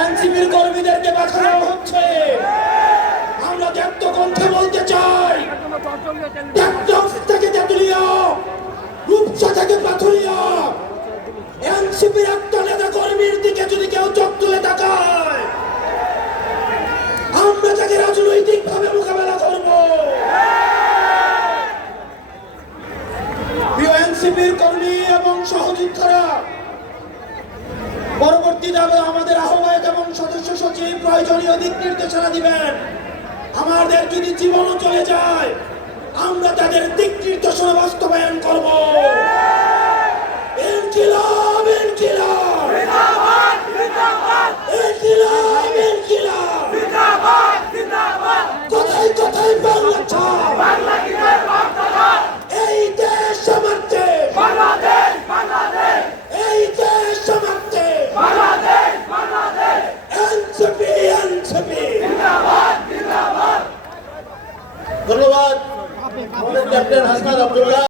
এনসিপির কর্মীদেরকে পাঠানো হচ্ছে। আমরা ত্যাক্ত কণ্ঠে বলতে চাই থেকে রূপসা থেকে এনসিপির একটা নেতা কর্মীর দিকে যদি কেউ চোখ তুলে তাকায়, আমরা তাকে রাজনৈতিক ভাবে মোকাবেলা করব। প্রিয় এনসিপির কর্মী এবং সহযোদ্ধারা পরবর্তী আমাদের আহ্বায়ক এবং সদস্য সচিব প্রয়োজনীয় দিক নির্দেশনা দিবেন। আমাদের যদি জীবনও চলে যায়, আমরা তাদের দিক নির্দেশনা ধন্যবাদ। ক্যাপ্টেন হাসনাত আব্দুল্লাহ।